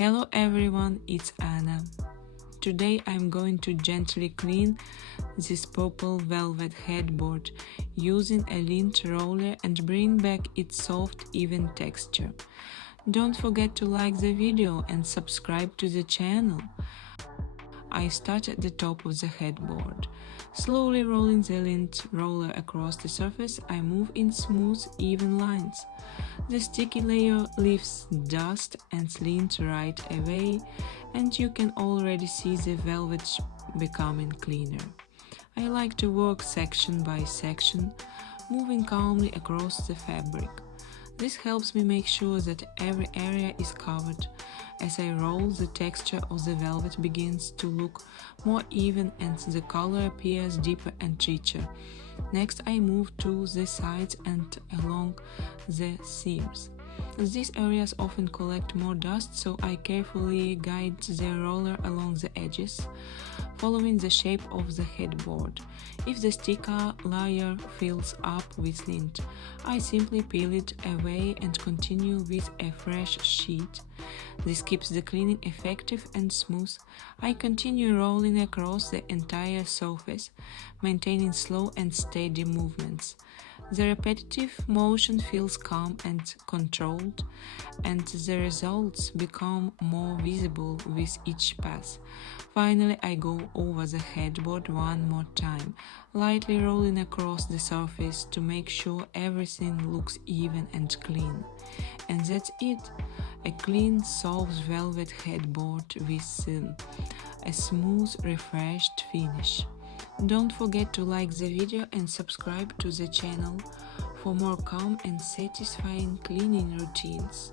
Hello everyone, it's Anna. Today I'm going to gently clean this purple velvet headboard using a lint roller and bring back its soft, even texture. Don't forget to like the video and subscribe to the channel. I start at the top of the headboard. Slowly rolling the lint roller across the surface, I move in smooth, even lines. The sticky layer leaves dust and lint right away, and you can already see the velvet becoming cleaner. I like to work section by section, moving calmly across the fabric. This helps me make sure that every area is covered. As I roll, the texture of the velvet begins to look more even and the color appears deeper and richer. Next, I move to the sides and along the seams. These areas often collect more dust, so I carefully guide the roller along the edges, following the shape of the headboard. If the sticker layer fills up with lint, I simply peel it away and continue with a fresh sheet. This keeps the cleaning effective and smooth. I continue rolling across the entire surface, maintaining slow and steady movements. The repetitive motion feels calm and controlled, and the results become more visible with each pass. Finally, I go over the headboard one more time, lightly rolling across the surface to make sure everything looks even and clean. And that's it. A clean, soft velvet headboard with a smooth, refreshed finish. Don't forget to like the video and subscribe to the channel for more calm and satisfying cleaning routines.